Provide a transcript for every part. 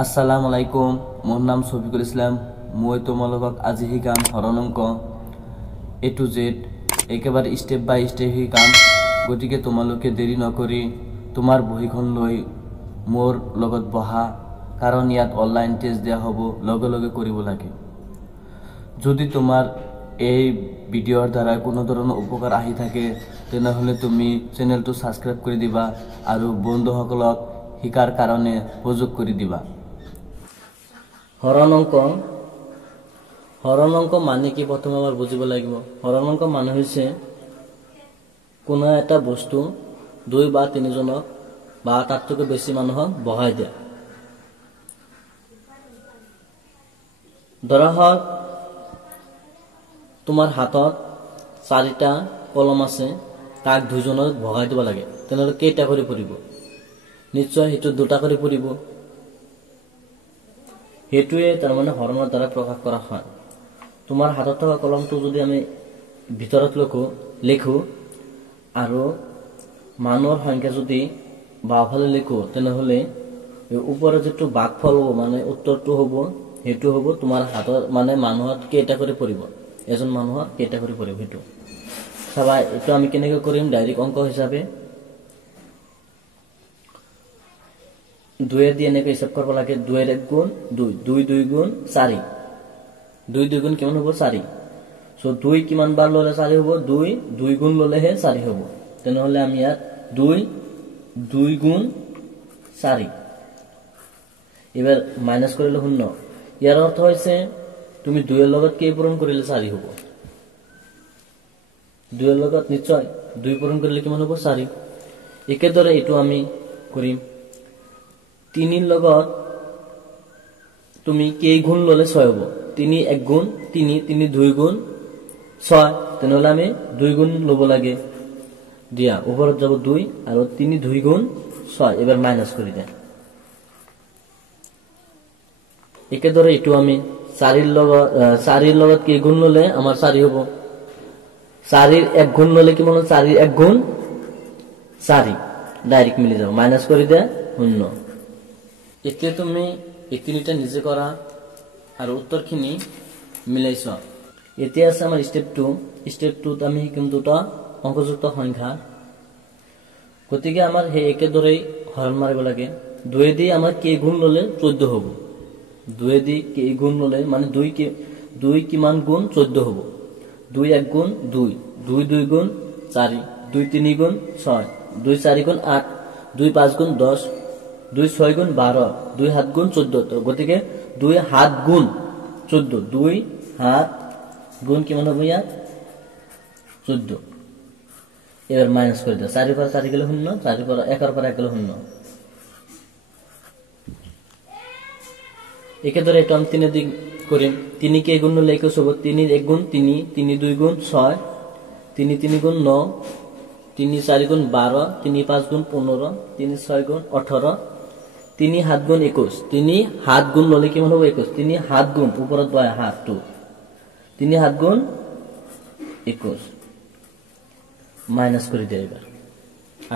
আসসালামু আলাইকুম, মোৰ নাম শফিকুল ইছলাম। মই তোমালোকক আজি শিকাম হৰণ অংক A to Z, একেবাৰে ষ্টেপ বাই ষ্টেপ শিকাম। গতিকে তোমালোকে দেৰি নকৰি তোমাৰ বহিখন লৈ মোৰ লগত বহা, কাৰণ ইয়াত অনলাইন টেষ্ট দিয়া হ'ব, লগে লগে কৰিব লাগে। যদি তোমাৰ এই ভিডিঅ'ৰ দ্বাৰা কোনো ধৰণৰ উপকাৰ আহি থাকে তেনেহ'লে তুমি চেনেলটো সাবস্ক্ৰাইব কৰি দিবা আৰু বন্ধুসকলক শিকাৰ কাৰণে সুযোগ কৰি দিবা। হৰণ অংক মানে কি প্ৰথমে আমাৰ বুজিব লাগিব। হৰণ অংক মানে হৈছে কোনো এটা বস্তু 2 বা 3 জনক বা তাতকৈ বেছি মানুহক বহাই দিয়া। ধৰা হওক তোমাৰ হাতত 4টা কলম আছে, তাক 2 জনক ভগাই দিব লাগে, তেনেহ'লে কেইটা কৰি পৰিব? নিশ্চয় সেইটো 2টা কৰি পৰিব। সেইটোৱে তাৰমানে হৰণৰ দ্বাৰা প্ৰকাশ কৰা হয়। তোমাৰ হাতত থকা কলমটো যদি আমি ভিতৰত লিখো আৰু মানুহৰ সংখ্যা যদি বাওঁফালে লিখো, তেনেহ'লে ওপৰৰ যিটো ভাগফল হ'ব মানে উত্তৰটো হ'ব, সেইটো হ'ব তোমাৰ হাতৰ মানে মানুহত কেইটা কৰি পৰিব, এজন মানুহৰ কেইটা কৰি পৰিব সেইটো চাবা। এইটো আমি কেনেকৈ কৰিম? ডাইৰেক্ট অংক হিচাপে 2 দি এনেকৈ হিচাপ কৰিব লাগে। 2 ৰ 1 গুণ 2, 2 2 গুণ 4, 2 2 গুণ কিমান হ'ব? 4। সো 2 কিমান বাৰ ল'লে 4 হ'ব? 2 2 গুণ ল'লেহে 4 হ'ব। তেনেহ'লে আমি ইয়াত 2 2 গুণ 4, এবাৰ মাইনাস কৰিলে 0। ইয়াৰ অৰ্থ হৈছে তুমি 2 ৰ লগত কেই পূৰণ কৰিলে 4 হ'ব? 2 ৰ লগত নিশ্চয় 2 পূৰণ কৰিলে কিমান হ'ব? 4। একেদৰে এইটো আমি কৰিম। 3 ৰ লগত তুমি কেই গুণ ল'লে 6 হ'ব? 3 1 গুণ 3, 3 2 গুণ 6, তেনেহ'লে আমি 2 গুণ ল'ব লাগে। দিয়া ওপৰত যাব 2 আৰু 3 2 গুণ 6, এবাৰ মাইনাস কৰি দিয়া। একেদৰে এইটো আমি 4 ৰ লগত কেই গুণ ল'লে আমাৰ 4 হ'ব? 4 ৰ 1 গুণ ল'লে কিমান হ'ব? 4 ৰ 1 গুণ 4, ডাইৰেক্ট মিলি যাব, মাইনাস কৰি দিয়া 0। এতিয়া তুমি এই তিনিটা নিজে কৰা আৰু উত্তৰখিনি মিলাই চোৱা। এতিয়া আছে আমাৰ স্টেপ 2। স্টেপ 2ত আমি শিকিম 2টা অংকযুক্ত সংখ্যা। গতিকে আমাৰ সেই একেদৰেই হৰণ মাৰিব লাগে। 2 দি আমাৰ কেই গুণ ল'লে 14 হ'ব? 2 দি কেই গুণ ল'লে মানে 2 কিমান গুণ 14 হ'ব? 2 1 গুণ 2, 2 2 গুণ 4, 2 3 গুণ 6, 2 4 গুণ 8, 2 5 গুণ 10, 2 6 গুণ 12, 2 7 গুণ 14। গতিকে 2 7 গুণ 14, 2 7 গুণ কিমান হ'ব? ইয়াত 14। এবাৰ মাইনাস কৰি দিওঁ। 4 পৰা 4 গেলে 0, 4 পৰা 1 পৰা 1 গেলে 0। একেদৰে এইটো আমি 3 দি কৰিম। 3 কেই গুণ ল'লে 21 হ'ব? 3 1 গুণ 3, 3 2 গুণ 6, 3 3 গুণ 9, 3 4 গুণ 12, 3 5 গুণ 15, 3 6 গুণ 18, 3 7 গুণ 21। 3 7 গুণ ল'লে কিমান হ'ব? 21। 3 7 গুণ ওপৰত বহাই হাতটো, 3 7 গুণ 21, মাইনাস কৰি দিয়া। এবাৰ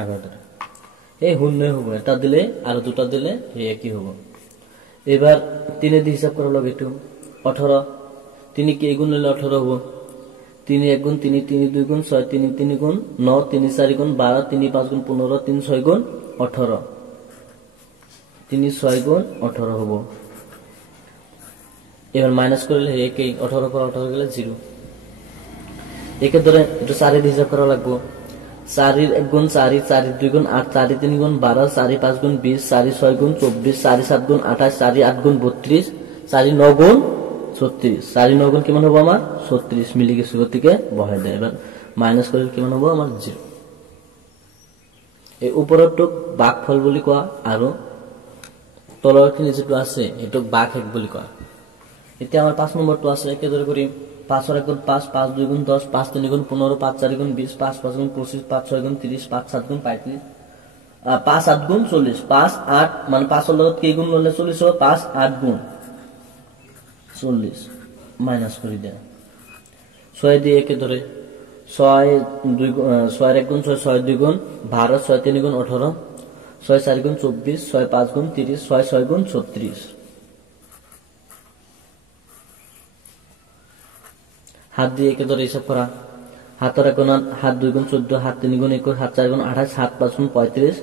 আগৰ দৰে এই 0 হ'ব, এটা দিলে আৰু 2টা দিলে সেই একই হ'ব। এবাৰ 3 দি হিসাব কৰা লগ এইটো 18। 3 কেই গুণ ল'লে 18 হ'ব? 3 1 গুণ 3, 3 2 গুণ 6, 3 3 গুণ 9, 3 4 গুণ 12, 3 5 গুণ 15, 3 6 গুণ 18, 3 6 গুণ 18 হ'ব। এবাৰ মাইনাস কৰিলে সেই একই, 18 পৰা 18 গেলে 0। একেদৰে এইটো 4 দি হিসাব কৰা লাগব। 4 1 গুণ 4, 4 2 গুণ 8, 4 3 গুণ 12, 4 5 গুণ 20, 4 6 গুণ 24, 4 7 গুণ 28, 4 8 গুণ 32, 4 9 গুণ 36। 4 9 গুণ কিমান হ'ব? আমাৰ 36 মিলি গেছে। গতিকে বহাই দিয়া। এবাৰ মাইনাস কৰিলে কিমান হ'ব? আমাৰ 0। এই ওপৰৰটোক ভাগফল বুলি কোৱা আৰু তলৰখিনি যেটো আছে এটোক ভাগশেষ বুলি কোৱা। এতিয়া আমাৰ 5 নম্বৰটো আছে। একেদৰে কৰিম। 5 ৰ 1 গুণ 5, 5 2 গুণ 10, 5 3 গুণ 15, 5 4 গুণ 20, 5 5 গুণ 25, 5 6 গুণ 30, 5 7 গুণ 35, 5 8 গুণ 40, 5 8 মানে 5 ৰ লগত কেই গুণ ল'লে 40 হ'ব? 5 8 গুণ 40, মাইনাস কৰি দিয়া। 6 দি একেদৰে 6 2 6 1 গুণ 6, 6 2 গুণ 12, 6 3 গুণ 18, 6 4 গুণ 24, 6 5 গুণ 30, 6 6 গুণ 36। হাত দিয়ে একে ধরে হিসাব করা। হাতের কোন হাত 2 গুণ 14, হাত 3 গুণ 21, হাত 4 গুণ 28, হাত 5 গুণ 35,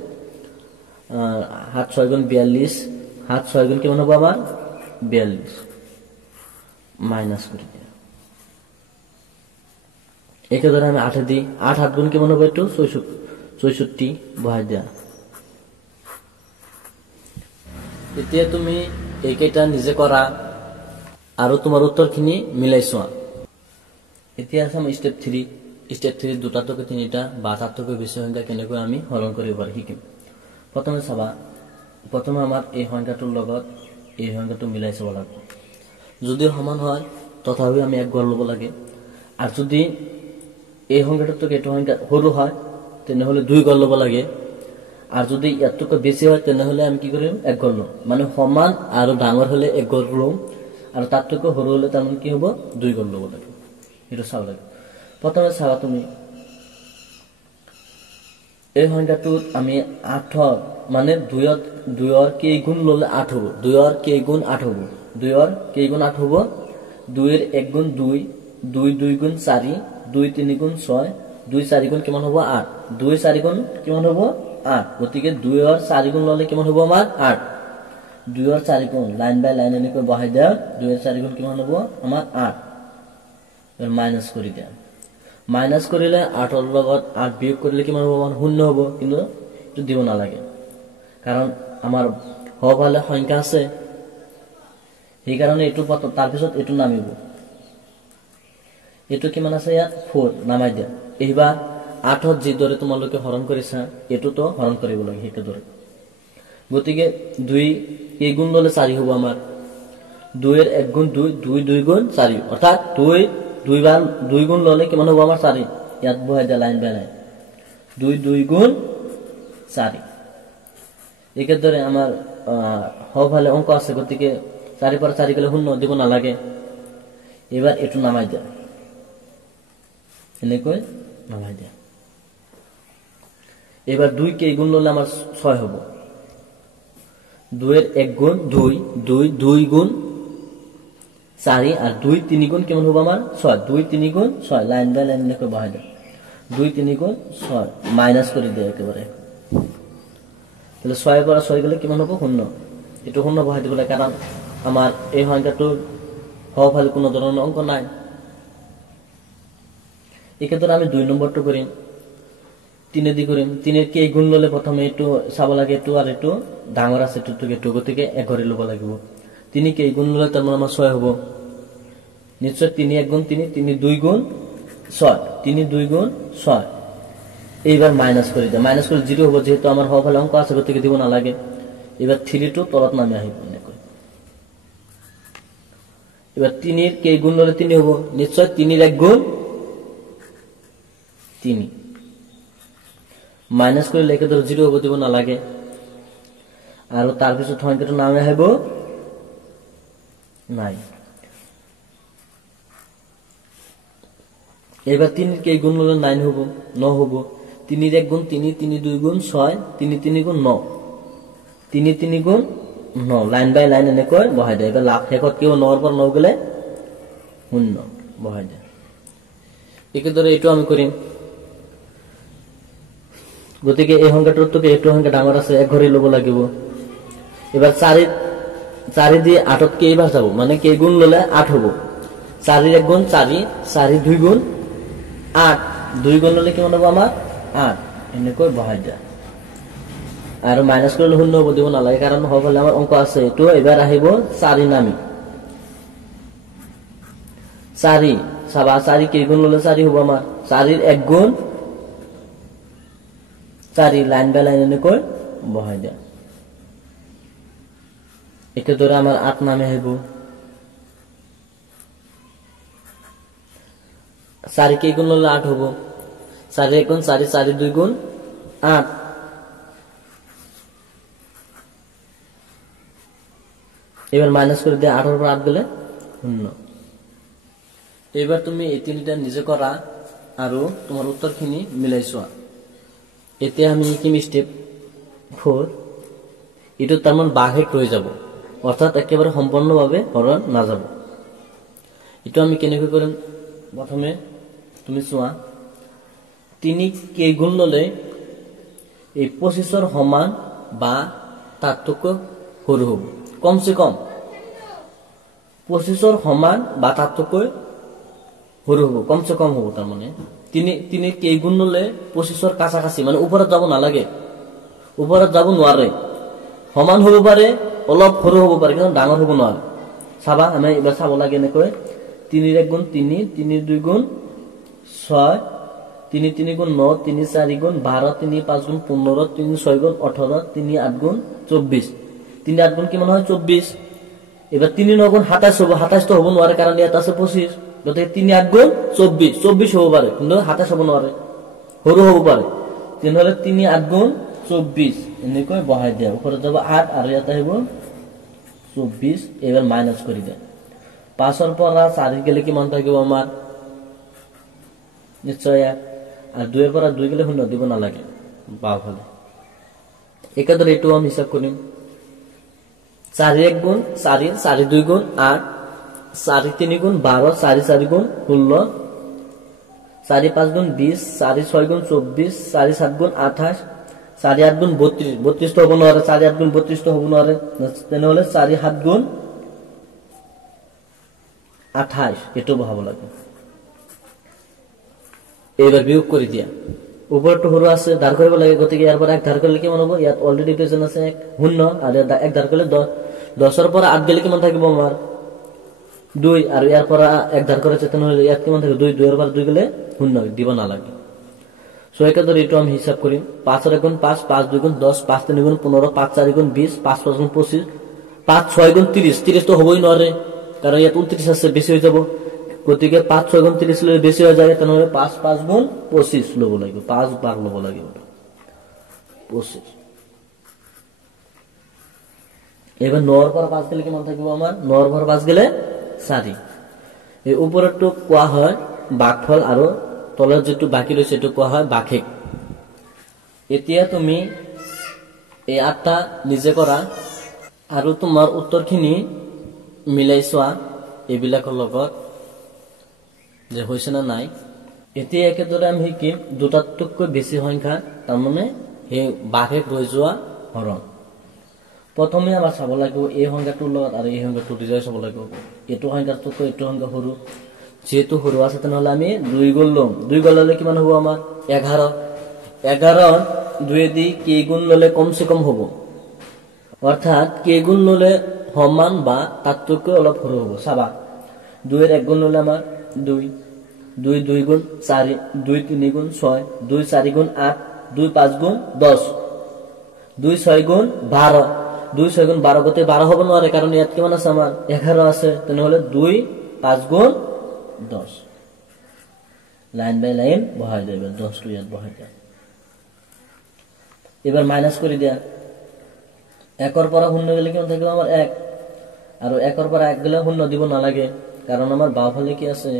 হাত 6 গুণ 42, হাত 6 গুণ কেমন হবে আমার 42 মাইনাস করে দিই। একে ধরে আমি 8 দিই, 8 হাত গুণ কেমন হবে একটু 64 বহাই দেয়া। এতিয়া তুমি এইকেইটা নিজে কৰা আৰু তোমাৰ উত্তৰখিনি মিলাইছো। এতিয়া আছে স্টেপ 3। স্টেপ 3 দুটাতকৈ তিনিটা বা তাতকৈ বেছি সংখ্যা কেনেকৈ আমি হৰণ কৰিব পাৰি শিকিম। প্ৰথমে চাবা, প্ৰথমে আমাৰ এই সংখ্যাটোৰ লগত এই সংখ্যাটো মিলাই চাব লাগিব। যদি সমান হয় তথাপি আমি এক গড় ল'ব লাগে, আৰু যদি এই সংখ্যাটোতকৈ এইটো সংখ্যা সৰু হয় তেনেহ'লে 2 গড় ল'ব লাগে, আৰ যদি ইয়াতকৈ বেশি হয় তেনেহলে আমি কি কৰিম এক গড় লম। মানে সমান আৰু ডাঙৰ হলে এক গড় লম, আৰু তাতকৈ সৰু হলে তাৰ মানে কি হ'ব 2 গড় ল'ব লাগে। এটা চাব লাগে। প্ৰথমে চাবা তুমি এই সংখ্যাটোত আমি 8 মানে 2ৰ কেই গুণ ললে 8 হ'ব। 2ৰ কেই গুণ 8 হ'ব। 2ৰ কেই গুণ 8 হ'ব। 2ৰ 1 গুণ 2, 2 2 গুণ 4, 2 3 গুণ 6, 2 4 গুণ কিমান হ'ব 8। 2 4 গুণ কিমান হ'ব 8। গতিকে 2ৰ 4 গুণ ললে কিমান হ'ব আমাৰ 8। 2ৰ 4 গুণ লাইন বাই লাইন এনেকৈ বহাই দিয়া। 2ৰ 4 গুণ কিমান হ'ব আমাৰ 8। এৰ মাইনাস কৰি দিয়া। মাইনাস কৰিলে 8ৰ লগত 8 বিয়োগ কৰিলে কিমান হ'ব আমাৰ 0 হ'ব, কিন্তু এটো দিব নালাগে কাৰণ আমাৰ হবালে সংখ্যা আছে, এই কারণে এটো তার পিছত এটো নামিব। এটো কিমান আছে ইয়াত 4 নামাই দিয়া। এইবাৰ 8ত যি দৰে তোমালোকে হৰণ কৰিছা এটো তো হৰণ কৰিব লাগে হেটো দৰে। গতিকে 2 এই গুণ ললে 4 হ'ব আমাৰ। 2 এৰ 1 গুণ 2, 2 2 গুণ 4, অৰ্থাৎ 2 বাৰ 2 গুণ ললে কিমান হ'ব আমাৰ 4। ইয়াত বহাই দিয়া লাইন বাই লাইন। 2 2 গুণ 4। একে ধরে আমার হবালে অঙ্ক আছে, গতিকে 4 পর 4 গেলে 0 দিব নালাগে। এবার এটো নামাই দিয়া, এনেকৈ নামাই দিয়া। এবার 2 কে গুণ ললে আমার 6 হবে। 2 এর 1 গুণ 2, 2 2 গুণ 4, আর 2 3 গুণ কেমন হবে আমার 6। 2 3 গুণ 6 লাইন বাই লাইন লিখে বহাই দাও। 2 3 গুণ 6 মাইনাস করে দেয় একেবারে। তাহলে 6 পর 6 গেলে কেমন হবে 0। এটো 0 বহাই দিব লাগে, কারণ আমার এই সংখ্যাটো হওয়ালে কোনো ধরনের অঙ্ক নাই। এক্ষেত্রে আমি 2 নম্বরটা করিম, 3 দি করিম। 3 এর কে গুণ ললে প্রথমে একটু চাব লাগে, একটু আর একটু ডাঙর আছে একটু, গতিকে এক ঘরে লব লাগিব। 3 কে গুণ ললে তার মানে আমার 6 হবো নিশ্চয়। 3 1 গুণ 3, 3 2 গুণ 6, 3 2 গুণ 6। এইবার মাইনাস করে দেয়, মাইনাস করে 0 হবো, যেহেতু আমার হওয়ালে অঙ্ক আছে গতিকে দিব না লাগে। এবার 3 টু তলত নামে আহিব। এবার 3 এর কে গুণ ললে 3 হবো নিশ্চয়। 3 এর 1 গুণ 3, মাইনাস করে লেখে ধরো 0 হবো, দিব না লাগে। আর তার পিছনে সংখ্যাটা নামে আহিব 9। এবার 3 এর কে গুণ ললে 9 হবো, 9 হবো। 3 এর 1 গুণ 3, 3 2 গুণ 6, 3 3 গুণ 9, 3 3 গুণ 9 লাইন বাই লাইন এনেকৈ বহাই দেয়। এবার লাখ শেষত কেউ 9 পর 9 গেলে 0 বহাই দেয়। একে ধরে এটো আমি করিম। গতিকে এই সংখ্যাটোৰ থেকে এইটো সংখ্যা ডাঙৰ আছে, এক ঘৰে লব লাগিব। এবাৰ 4 দিয়ে 8ত কেইবাৰ যাব, মানে কেই গুণ ললে 8 হবো। 4 এর 1 গুণ 4, 4 2 গুণ 8, 2 গুণ ললে কিমান হবো আমার 8, এনেকৈ বহাই দিয়া। আর মাইনাস করলে 0 হবো, দিব নালাগে কারণ হবলে আমার অঙ্ক আছে। এটো এবার আহিব 4 নামি। 4 সাবা 4 কে গুণ ললে 4 হবো আমার। 4 এর 1 গুণ 4 লাইন বাই লাইন এনেকৈ বহাই দিয়া। একে ধরে আমার 8 নামে আহিব। 4 কে গুণ ললে 8 হবো। 4 এর 1 গুণ 4, 4 2 গুণ 8। এবার মাইনাস করে দিয়ে 8 পর 8 গেলে 0। এবার তুমি এই তিনটা নিজে করা আর তোমার উত্তরখিনি মিলাইছো। এতে আমি কি স্টেপ 4 এটো তার মানে ভাগে রয়ে যাব অর্থাৎ একেবারে সম্পূর্ণভাবে হরণ না যাব এটো আমি কেনেকৈ কৰিম প্ৰথমে তুমি চোৱা 3 কে গুণ ললে এই 25 সমান বা তাতকৈ সৰু হ'ব কমসে কম 25 সমান বা তাতকৈ সৰু হ'ব কমসে কম হ'ব তাৰ মানে 3 কে গুণ ললে 25 কাছাকাছি মানে ওপৰত যাব নালাগে ওপৰত যাব নোৱাৰে সমান হ'ব পাৰে অলপ সৰু হ'ব পাৰে কিন্তু ডাঙৰ হ'ব নোৱাৰে চাবা আমি এবাৰ চাব লাগে এনেকৈ 3 1 গুণ 3 3 2 গুণ 6 3 3 গুণ 9 3 4 গুণ 12 3 5 গুণ 15 3 6 গুণ 18 3 8 গুণ 24 3 8 গুণ কিমান হয় 24 এবাৰ 3 9 গুণ 27 হ'ব 27 তো হ'ব নোৱাৰে কাৰণ ইয়াত আছে 25 গতে 3 8 গুণ 24 24 হ'ব পাৰে কিন্তু 27 হ'ব নোৱাৰে সৰু হ'ব পাৰে তেনেহলে 3 8 গুণ 24 এনেকৈ বহাই দিয়া ওপৰত যাব 8 আৰু ইয়াত আহিব 24 এবাৰ মাইনাস কৰি দিয়া 5 ৰ পৰা 4 গেলে কিমান থাকিব আমাৰ নিশ্চয় আর 2 এর পর 2 গেলে শূন্য দিব না লাগে বাওফালে একাদরে এটু আমি হিসাব করিম 4 1 গুণ 4 4 2 গুণ 8 4 3 গুণ 12 4 4 গুণ 16 4 5 গুণ 20 4 6 গুণ 24 4 7 গুণ 28 4 8 গুণ 32 32 তো হবো না 4 8 গুণ 32 তো হবো না তেনে হলে 4 7 গুণ 28 এটু বহাবো লাগে এবার বিয়োগ করে দিয়া উপরটো হরু আছে ধার করব লাগে গতিকে এর পর এক ধার করলে কেমন হবে ইয়াত অলরেডি প্রেজেন্ট আছে এক শূন্য আর এক ধার করলে 10 এর পর 8 গেলে কেমন থাকবে আমার 2 আর এর পর এক ধার করে চেতন হলে ইয়াত কেমন থাকবে 2 2 এর পর 2 গেলে শূন্য দিব না লাগে সো একাদরে এটু আমি হিসাব করি 5 এর গুণ 5 5 2 গুণ 10 5 3 গুণ 15 5 4 গুণ 20 5 5 গুণ 25 5 6 গুণ 30 30 তো হবই না রে কারণ ইয়াত 29 আছে বেশি হয়ে যাব গতিকে 5 6 গুণ 30 ললে বেশি হয়ে যায় তাহলে 5 5 গুণ 25 লব লাগিব 5 বার লব লাগিব 25 এবার 9 এর পর 5 গেলে কেমন থাকবে আমার 9 এর পর 5 গেলে 4 এই উপরটো কোয়া হয় ভাগফল আর তলের যেটু বাকি রয়েছে এটু কোয়া হয় ভাগশেষ এতিয়া তুমি এই 8টা নিজে কৰা আৰু তোমাৰ উত্তৰখিনি মিলাই চোৱা এইবিলাকৰ লগত যে হইছে না নাই এতিয়া একেদৰে আমি শিকিম দুটাতকৈ বেছি সংখ্যা তাৰ মানে এই ভাগশেষ ৰৈ যোৱা হৰণ প্ৰথমে আমাৰ চাব লাগিব এই সংখ্যাটোৰ লগত আৰু এই সংখ্যাটো ৰিজাই চাব লাগিব এটো সংখ্যাতকৈ এটো সংখ্যা সৰু যেহেতু সৰু আছে তেনেহলে আমি 2 গুণ লম 2 গুণ ললে কিমান হ'ব আমাৰ 11 11 2 দি কে গুণ ললে কমসে কম হ'ব অর্থাৎ কে গুণ ললে সমান বা তাতকৈ অলপ সৰু হ'ব চাবা 2 এৰ 1 গুণ ললে আমাৰ 2 2 2 গুণ 4 2 3 গুণ 6 2 4 গুণ 8 2 5 গুণ 10 2 6 গুণ 12 2 6 গুণ 12 গতে 12 হবে না কারণ ইয়াত কিমান আছে আমার 11 আছে তেনেহলে 2 5 গুণ 10 লাইন বাই লাইন বহাই দেবে 10 টু ইয়াত বহাই দেবে এবার মাইনাস করে দিয়া 1 এর পর শূন্য গেলে কেমন থাকবে আমার 1 আর 1 এর পর 1 গেলে শূন্য দিব না লাগে কারণ আমার বাওফালে কি আছে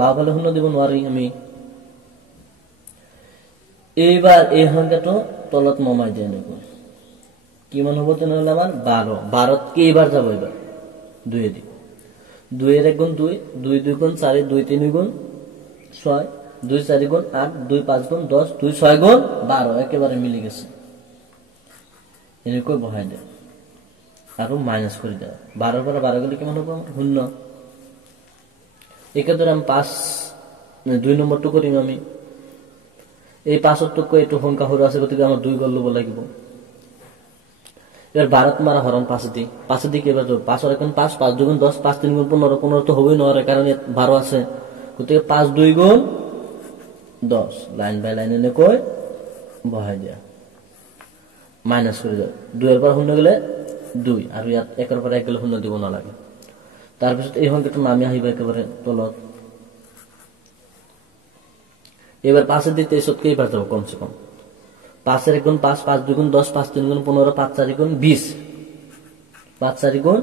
বাওফালে শূন্য দিব নোৱাৰি আমি এইবার এই সংখ্যাটো তলত নমাই দিয়া নেব কিমান হ'ব তেনেহলে আমাৰ 12 12 কেইবাৰ যাব এবাৰ 2 দি 2 এর 1 গুণ 2 2 2 গুণ 4 2 3 গুণ 6 2 4 গুণ 8 2 5 গুণ 10 2 6 গুণ 12 একেবারে মিলে গেছে এনেকৈ বহাই দে আৰু মাইনাস কৰি দাও 12 পৰা 12 গলে কেমন হ'ব শূন্য একেদৰে আমি 5 2 নম্বৰটো কৰিম আমি এই 5তকৈ এটো সংখ্যা সৰু আছে গতিকে আমাৰ 2 গল লব লাগিব এৰ 12 মাৰা হৰণ 5 দি কেবাৰ 5 এর 1 5 5 2 গুণ 10 5 3 গুণ 15 15 তো হবই না কারণ 12 আছে গতিকে 5 2 গুণ 10 লাইন বাই লাইন এনেকৈ বহাই দিয়া মাইনাস করে দাও 2 এর পর শূন্য গেলে 2 আর ইয়াত 1 এর পর 1 গেলে শূন্য দিব না লাগে তার পিছত এই সংখ্যাটো নামি আহিবা একেবারে তলত এবার 5 এর দিকে 23 কেইবার যাব কমসে কম 5 এর 1 গুণ 5 5 2 গুণ 10 5 3 গুণ 15 5 4 গুণ 20 5 4 গুণ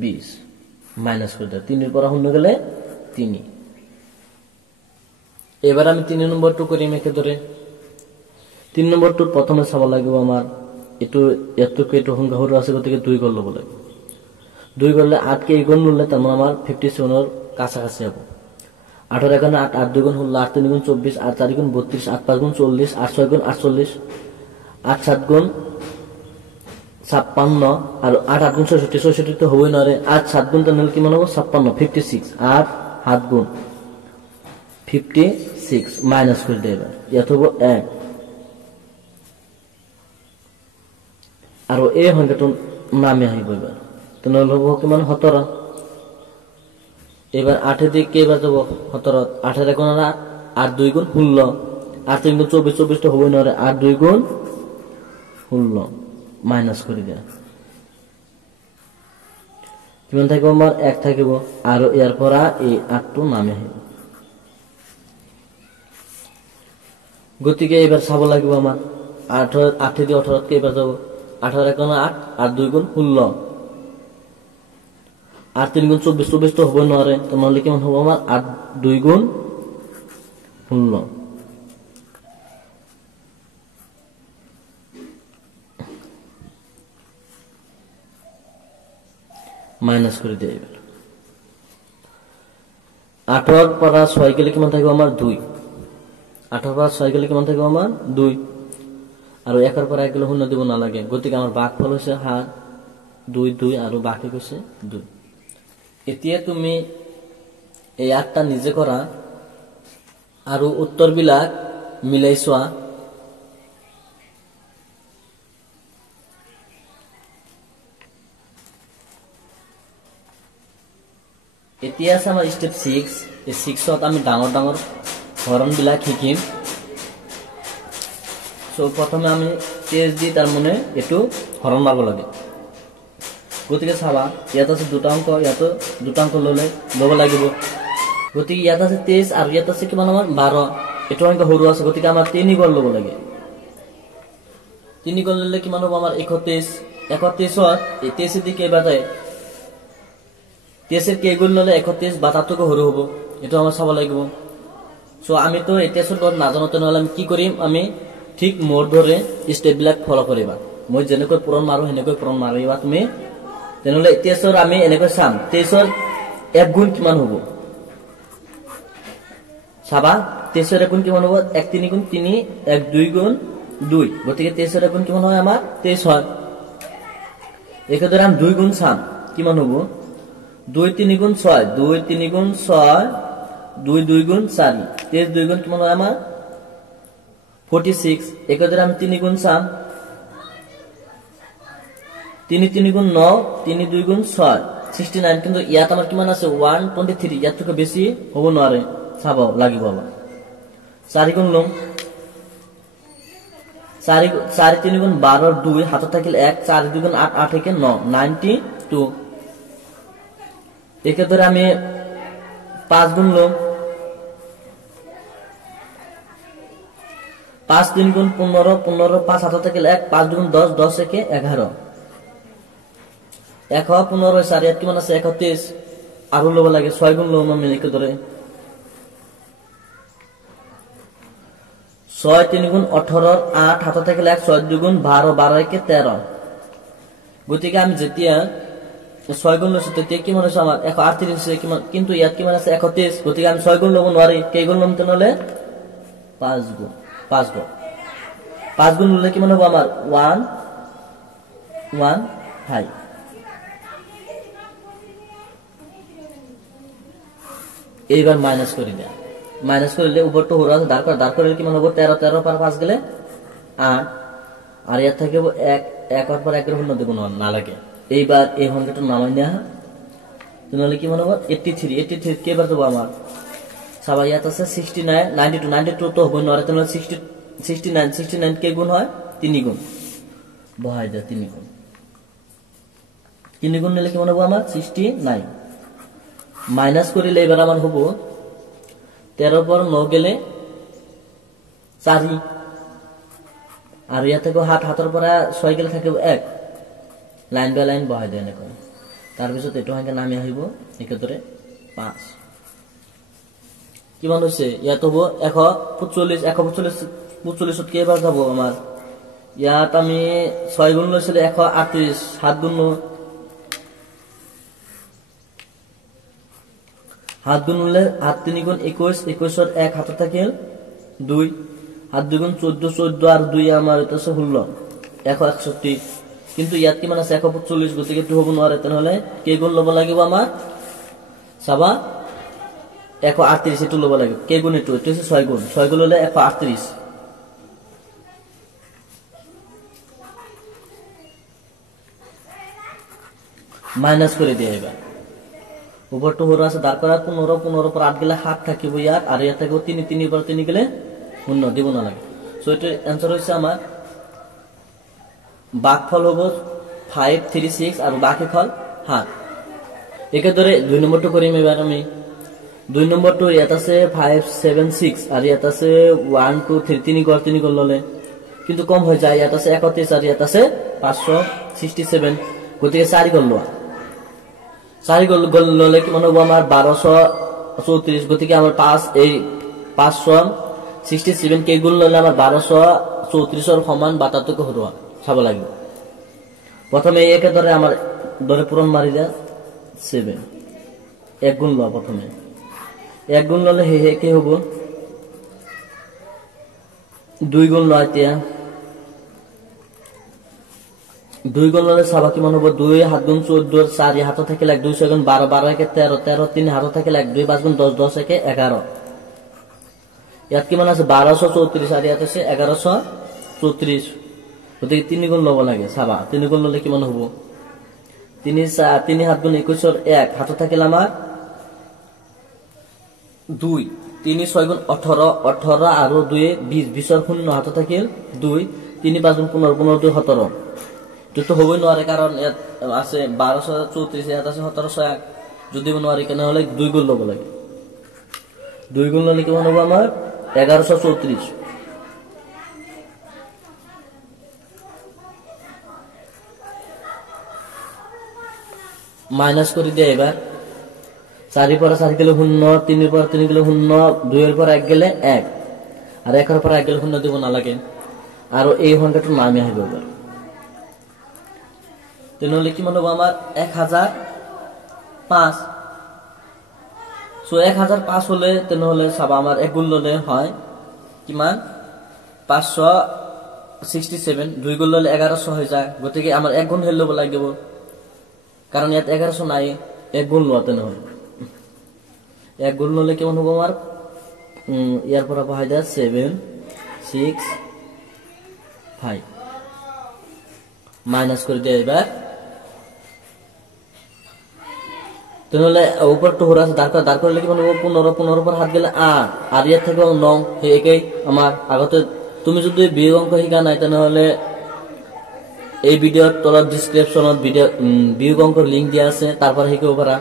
20 মাইনাস করে দাও 3 এর পর শূন্য গেলে 3 এবার আমি 3 নম্বরটো করি একে ধরে 3 নম্বৰটোত প্ৰথমে চাব লাগিব আমাৰ এটো এটো সংখ্যা সৰু আছে গতিকে 2 গল ল'ব লাগিব 2 গলে 8 কে গুণ ললে তাৰ মানে আমাৰ 57 এর কাছাকাছি হবে 8 এর এখানে 8 8 2 গুণ 16 8 3 গুণ 24 8 4 গুণ 32 8 5 গুণ 40 8 6 গুণ 48 8 7 গুণ 56 আর 8 8 গুণ 66 66 তো হবই না রে 8 7 গুণ তাহলে কি মানে হবে 56 56 8 7 গুণ 56 মাইনাস করে দেবে এত হবে 1 আর এই সংখ্যাটো নামে আহিব এবার তাহলে হবো কি মানে 17 এবার 8 এর দিকে এবার যাব 17 8 এর কোন 8 8 2 গুণ 16 8 3 গুণ 24 24 তো হবই না রে 8 2 গুণ 16 মাইনাস করে দেয়া কিমান থাকবে আমার 1 থাকিব আর এর পর এই 8 টো নামে আহিব গতিকে এবার সাব লাগিব আমার 8 8 দিয়ে 18 কে এবার যাব 18 এর কোন 8 8 2 গুণ 16 8 3 গুণ 24 24 তো হবে না রে তাহলে কেমন হবে আমার 8 2 গুণ 16 মাইনাস করে দেই এবার 18 পর 6 গেলে কেমন থাকবে আমার 2 18 পর 6 গেলে কেমন থাকবে আমার 2 আর 1 এর পর 1 গেলে শূন্য দেব না লাগে গতিকে আমার ভাগফল হইছে 2 2 আর বাকি কইছে 2 এতিয়া তুমি এই 8টা নিজে করা আর উত্তর বিলাক মিলাইছোৱা এতিয়া আছে আমাৰ স্টেপ 6 এই 6ত আমি ডাঙৰ ডাঙৰ হৰণ বিলাক শিকিম সো প্ৰথমে আমি তেজ দি তাৰ মানে এটো হৰণ মাৰিব লাগে গতিকে চাবা ইয়াত আছে দুটা অংক ইয়াত দুটা অংক লব লাগিব গতিকে ইয়াত আছে 23 আৰু ইয়াত আছে কিমান আমাৰ 12 এটো অংক সৰু আছে গতিকে আমাৰ 3 গল লব লাগে 3 গল ললে কিমান হ'ব আমাৰ 31 31 ত এই 23 দিকে বাজায় 23 এৰ কে গুণ ললে 31 বাতাতকৈ সৰু হ'ব এটো আমাৰ চাব লাগিব সো আমি তো 23 ৰ নাজানোতে নহলে আমি কি কৰিম আমি ঠিক মোৰ ধৰে স্টেপ বিলাক ফলো কৰিবা মই যেনেকৈ পূৰণ মাৰো হেনেকৈ পূৰণ মাৰিবা তুমি তেনেহলে 23 ৰ আমি এনেকৈ চাম 23 ৰ এক গুণ কিমান হ'ব চাবা 23 ৰ এক গুণ কিমান হ'ব 1 3 গুণ 3 1 2 গুণ 2 গতিকে 23 ৰ এক গুণ কিমান হয় আমাৰ 23 হয় একেদৰে আমি 2 গুণ চাম কিমান হ'ব 2 3 গুণ 6 2 3 গুণ 6 2 2 গুণ 4 23 2 গুণ কিমান হয় আমাৰ 46 একেদৰে আমি 3 গুণ চাম 3 3 গুণ 9 3 2 গুণ 6 69 কিন্তু ইয়াত আমাৰ কিমান আছে 123 ইয়াত থেকে বেছি হ'ব নোৱাৰে চাব লাগিব আমাৰ 4 গুণ লম 4 3 গুণ 12 2 হাতত থাকিল 1 4 2 গুণ 8 8 থেকে 9 92 একেদৰে আমি 5 গুণ লম 5 3 গুণ 15 15 5 হাতত থাকিল 1 5 গুণ 10 10 একে 11 1 15 4 ইয়াত কিমান আছে 31 আৰু লব লাগে 6 গুণ লম আমি একেদৰে 6 3 গুণ 18 8 হাতত থাকিল 1 6 2 গুণ 12 12 একে 13 গতিকে আমি যেতিয়া 6 গুণ লৈছো তেতিয়া কিমান আছে আমাৰ 138 আছে কিমান কিন্তু ইয়াত কিমান আছে 31 গতিকে আমি 6 গুণ লব নোৱাৰি কেই গুণ লম তেনেহলে 5 গুণ 5 গুণ ললে কিমান হ'ব আমাৰ 1 1 5 এইবার মাইনাস করে দেয়া মাইনাস করলে উপরটা হলো আছে দাঁড় করলে কিমান হবে 13 13 পার 5 গেলে 8 আর ইয়াত থাকিব 1 1 এর পর 1 এর শূন্য দেব না লাগে এইবার এই সংখ্যাটা নামাই নেয়া তাহলে কিমান হবে 83 83 কে বার দেব আমার সবাই ইয়াত আছে 69 92 92 তো হবে না তাহলে 60 69 69 কে গুণ হয় 3 গুণ বহাই দে 3 গুণ 3 গুণ নিলে কিমান হবে আমার 69 মাইনাস করিলে এবার আমার হবো 13 পর 9 গেলে 4 আর ইয়া থেকে হাতের পর 6 গেলে থাকে 1 লাইন বাই লাইন বহাই দেন এখন তার পিছত এটো সংখ্যা নামি আহিব একেদৰে 5 কিমান হৈছে ইয়াত হ'ব 145 145 কেইবাৰ যাব আমাৰ ইয়াত আমি 6 গুণ লৈছিল 138 7 গুণ 7 গুণ হলে 8 3 গুণ 21 21 ৰ 1 হাতত থাকিল 2 7 2 গুণ 14 14 আৰ 2 আমাৰ এটা আছে 16 161 কিন্তু ইয়াত কিমান আছে 145 গতিকে এটো হ'ব নোৱাৰে তেনেহলে কেই গুণ লব লাগিব আমাৰ চাবা 138 এটো লব লাগিব কেই গুণ এটো এটো 6 গুণ হলে 138 মাইনাস করে দিয়ে এবার উপরটো হর আছে দাঁড় করা 15 15 পর 8 গেলে 7 থাকিব ইয়াত আর ইয়াত থাকিব 3 3 পর 3 গেলে 0 দিব না লাগে সো এটার आंसर হইছে আমার ভাগফল হবে 536 আর বাকি ফল 7 একে ধরে 2 নম্বরটো করিম এবার আমি 2 নম্বরটো ইয়াত আছে 576 আর ইয়াত আছে 1 2 3 3 গড় 3 গড় ললে কিন্তু কম হয়ে যায় ইয়াত আছে 31 আর ইয়াত আছে 567 গতিকে 4 গড় লওয়া 4 গড় ললে কি মানে হবে আমার 1234 গতিকে আমার 5 এই 567 কে গুণ ললে আমার 1234 এর সমান 72 কে হরোয়া ছাবা লাগবে প্রথমে একে ধরে আমার ধরে পূরণ মারি দা 7 এক গুণ লওয়া প্রথমে এক গুণ ললে হে হে কি হবে 2 গুণ লয় তিয়া 2 গুণ ললে ছাবা কি মানে হবে 2 হাত গুণ 14 4 হাত থেকে লাগ 2 সেকেন্ড 12 12 একে 13 13 3 হাত থেকে লাগ 2 5 গুণ 10 10 একে 11 ইয়াত কি মানে আছে 1234 আর ইয়াত আছে 1134 গতিকে 3 গুণ লব লাগে ছাবা 3 গুণ ললে কিমান হ'ব 3 হাত গুণ 21 এর 1 হাত থাকিল আমার 2 3 6 গুণ 18 18 আর 2 20 20 এর 0 হাত থাকিল 2 3 5 গুণ 15 15 2 17 তো হবই নরে কারণ আছে 1234 ইয়াত আছে 1701 যদি নরে কেন হলে 2 গুণ লব লাগে 2 গুণ ললে কিমান হবে আমার 1134 মাইনাস করে দিয়ে এবার 4 পর 4 গেলে 0 3 পর 3 গেলে 0 2 এর পর 1 গেলে 1 আর 1 এর পর 1 গেলে 0 দিব না লাগে আর এই সংখ্যাটার নামই হবে এবার তাহলে কি মানে হবে আমার 1005 সো 1005 হলে তাহলে সব আমার এক গুণ ললে হয় কিমান 567 2 গুণ ললে 1100 হয়ে যায় গতিকে আমার এক গুণ হলে লব লাগিব কারণ ইয়াত 1100 নাই এক গুণ লতে না হয় এক গুণ ললে কেমন হবে আমার ইয়ার পর হয় দা 7 6 5 মাইনাস করে দিয়ে এবার তাহলে উপর তো হরাস দাঁড় করলে কি মানে 15 পর হাত গেলে 8 আর ইয়ার থেকে 9 হে একই আমার আগতে তুমি যদি বিয়োগ অঙ্ক শিকা নাই তাহলে এই ভিডিওর তলত ডেসক্রিপশনত ভিডিও বিয়োগ অঙ্কর লিংক দিয়া আছে তারপর শিকিব পারা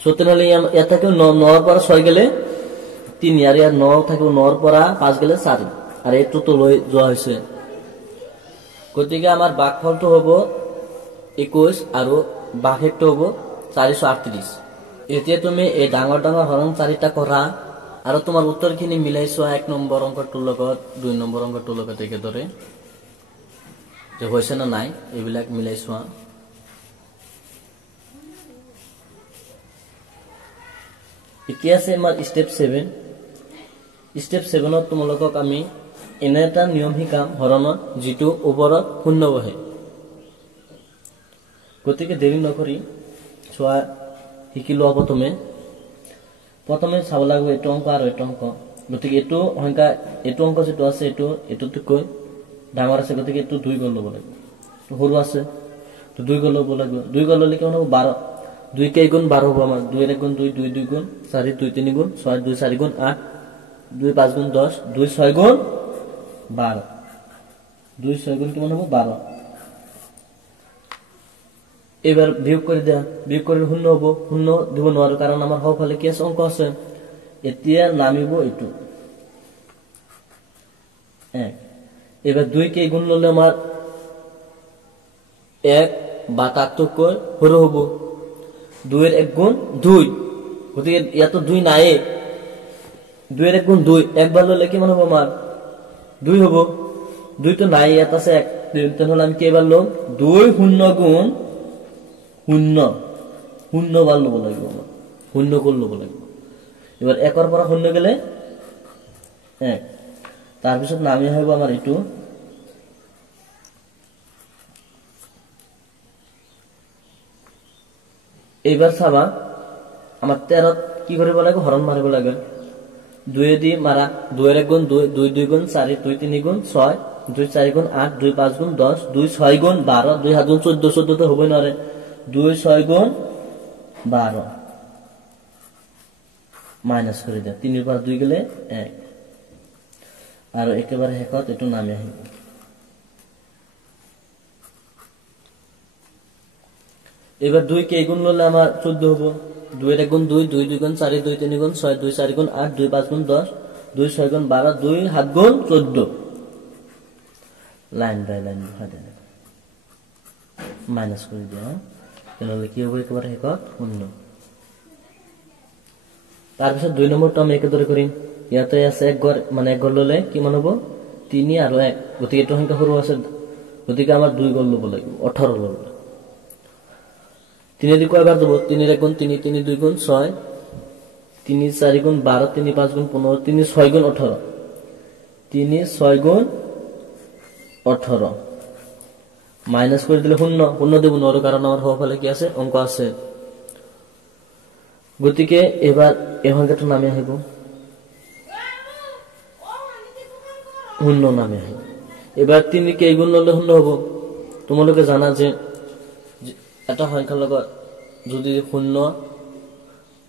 সত্যি হলে ইয়াত থেকে 9 পর 6 গেলে 3 আর ইয়ার 9 থেকে 9 পর 5 গেলে 4 আর এটো তো লই যাওয়া হইছে গতিকে আমার ভাগফলটো হবে 21 আর বাঘেরটো হবে 438 এতিয়া তুমি এই ডাঙৰ ডাঙৰ হৰণ চাৰিটা কৰা আৰু তোমাৰ উত্তৰখিনি মিলাইছো 1 নম্বৰ অংকটোৰ লগত 2 নম্বৰ অংকটোৰ লগত একে ধৰে যে হৈছে না নাই এইবিলাক মিলাইছো এতিয়া আছে আমাৰ স্টেপ 7 স্টেপ 7ত তোমালোকক আমি এনে এটা নিয়ম শিকাম হৰণৰ যেটো ওপৰত শূন্য বহে গতিকে দেৰি নকৰি সোয়া শিকি লোৱা প্ৰথমে চাব লাগিব এটো অংক আৰু এটো অংক গতিকে এটো সংখ্যা এটো অংক যেটো আছে এটোতকৈ ডাঙৰ আছে গতিকে এটো 2 গুণ লব লাগিব তো সৰু আছে তো 2 গুণ লব লাগিব 2 গুণ ললে কিমান হ'ব 12 2 কে গুণ 12 হ'ব আমাৰ 2 এর গুণ 2 2 2 গুণ 4 2 3 গুণ 6 2 4 গুণ 8 2 5 গুণ 10 2 6 গুণ 12 2 6 গুণ কিমান হ'ব 12 এবার বিয়োগ করে দেয়া বিয়োগ করে শূন্য হবো শূন্য দিব নোৱাৰো কারণ আমার হওয়া ফলে কি আছে অঙ্ক আছে এতিয়া নামিব এটো 1 এবার 2 কে গুণ ললে আমার 1 বা তাতকৈ সৰু হবো 2 এর 1 গুণ 2 গতিকে ইয়াতো 2 নাই 2 এর 1 গুণ 2 একবার ললে কি মান হবে আমার 2 হবে 2 তো নাই ইয়াত আছে 1 তাহলে আমি কি এবার লম 2 শূন্য গুণ শূন্য শূন্য বার লব লাগিব আমার শূন্য করে লব লাগিব এবার 1 এর পর শূন্য গেলে 1 তার পিছত নামি হইব আমার এটু এইবার সাবা আমার 13 কি করিব লাগে হরণ মারিব লাগে 2 দি মারা 2 এর 1 গুণ 2 2 2 গুণ 4 2 3 গুণ 6 2 4 গুণ 8 2 5 গুণ 10 2 6 গুণ 12 2 7 গুণ 14 14 তো হবে না রে 2 6 গুণ 12 মাইনাস করে দে 3 এর পর 2 গেলে 1 আর একেবারে হেকত একটু নামে আহিব এবার 2 কে গুণ ললে আমার 14 হবে 2 এর 1 গুণ 2 2 2 গুণ 4 2 3 গুণ 6 2 4 গুণ 8 2 5 গুণ 10 2 6 গুণ 12 2 7 গুণ 14 লাইন বাই লাইন হাতে মাইনাস করে দিও তাহলে কি হবে একেবারে হেকত শূন্য তার পিছত 2 নম্বরটা আমি একে ধরে করি ইয়াতে আছে এক ঘর মানে এক ঘর ললে কি মান হবে 3 আর 1 গতিকে এটো সংখ্যা সৰু আছে গতিকে আমার 2 ঘর লব লাগিব 18 লব 3 দি কয়বার দেব 3 এর 1 গুণ 3 3 2 গুণ 6 3 4 গুণ 12 3 5 গুণ 15 3 6 গুণ 18 3 6 গুণ 18 মাইনাস করে দিলে শূন্য শূন্য দেব নর কারণ আমার হওয়া ফলে কি আছে অঙ্ক আছে গতিকে এবার এই সংখ্যাটা নামে আহিব শূন্য নামে আহিব এবার 3 কে গুণ ললে শূন্য হবে তোমালোকে জানা যে এটা সংখ্যার লগত যদি শূন্য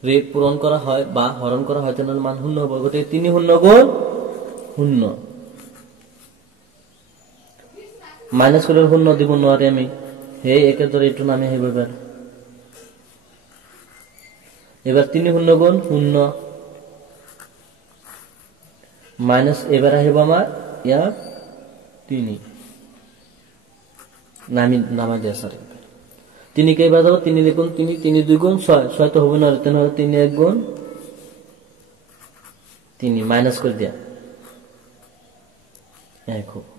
রে পূরণ করা হয় বা হরণ করা হয় তাহলে মান শূন্য হবে গতিকে 3 শূন্য গুণ শূন্য মাইনাস করে শূন্য দিব নোৱাৰি আমি সেই একেদৰে এটো নামে আহিব এবার 3 শূন্য গুণ শূন্য মাইনাস এবার আহিব আমার ইয়া 3 নামা দিয়া স্যার 3 কে এবার দাও 3 গুণ 3 3 2 গুণ 6 6 তো হবে না তাহলে 3 1 গুণ 3 মাইনাস করে দিয়া 1 হবে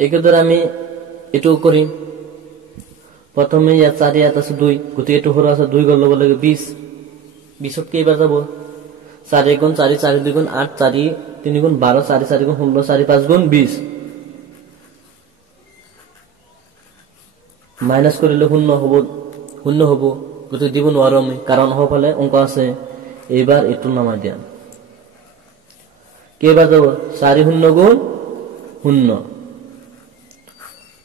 একেদরে আমি এটু করি প্রথমে ইয়া 4 ইয়াত আছে 2 গতি এটু হলো আছে 2 গল লব লাগে 20 20 কে এবার যাব 4 গুণ 4 4 2 গুণ 8 4 3 গুণ 12 4 4 গুণ 16 4 5 গুণ 20 মাইনাস করিলে শূন্য হবো গতি দিব নোৱাৰো আমি কারণ হওয়া ফলে অঙ্ক আছে এবার এটু নামা দিয়া কে এবার যাব 4 শূন্য গুণ শূন্য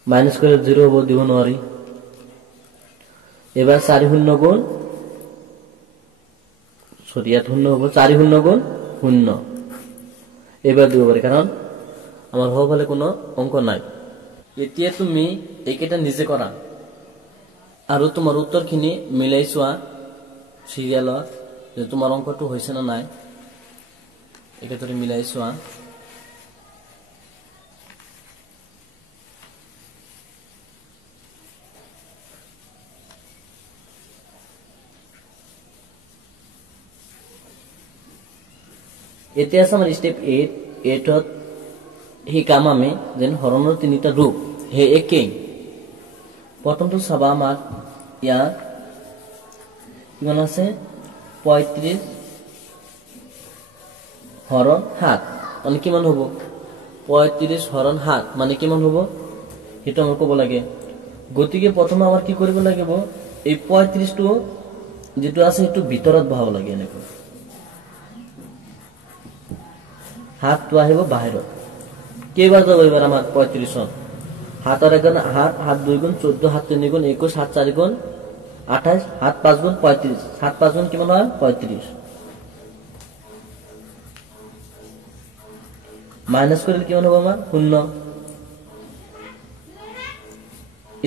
মাইনাস করে 0 হবো দিব নোৱাৰি এবার 4 শূন্য গুণ সরিয়াত শূন্য হবো 4 শূন্য গুণ শূন্য এবার দিব পারি কারণ আমার হওয়া ফলে কোনো অঙ্ক নাই এতিয়া তুমি এইকেইটা নিজে কৰা আৰু তোমাৰ উত্তৰখিনি মিলাই চোৱা সিৰিয়ালত যে তোমাৰ অঙ্কটো হৈছে না নাই একেদৰে মিলাই চোৱা এতিয়া আছে আমাৰ স্টেপ 8 ত শিকাম আমি যেন হৰণৰ তিনিটা ৰূপ হে একেই প্রথমটো চাবা আমার ইয়া কিমান আছে 35 হরণ 7 মানে কিমান হবো 35 হরণ 7 মানে কিমান হবো এটা আমাক কব লাগে গতিকে প্রথমে আমার কি কৰিব লাগিব এই 35 টো যেটো আছে এটো ভিতৰত বহাব লাগে এনেকৈ হাত তো আহিব বাহিৰত কেইবাৰ যাব এবাৰ আমাৰ 35 हाथ और अगर हाथ हाथ 2 गुण 14 हाथ 3 गुण 21 हाथ 4 गुण 28 हाथ 5 गुण 35 हाथ 5 गुण किमान হয় 35 মাইনাস কৰিলে কিমান হ'ব আমাৰ 0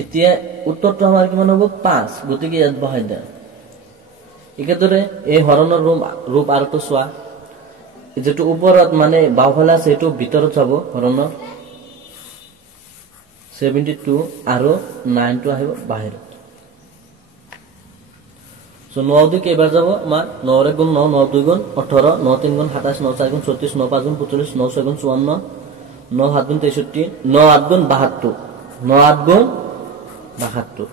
এতিয়া উত্তৰটো আমাৰ কিমান হ'ব 5 গতিকে ইয়াত বহাই দিয়া একেদৰে এই হৰণৰ ৰূপ আৰু তো চোৱা যেটো ওপৰত মানে বাওফালে আছে এটো ভিতৰত যাব হৰণৰ 72 আৰু 9 টো আহিব বাহিৰত সো 9 দুই কেইবার যাব আমার 9 এর গুণ 9 9 2 গুণ 18 9 3 গুণ 27 9 4 গুণ 36 9 5 গুণ 45 9 6 গুণ 54 9 7 গুণ 63 9 8 গুণ 72 9 8 গুণ 72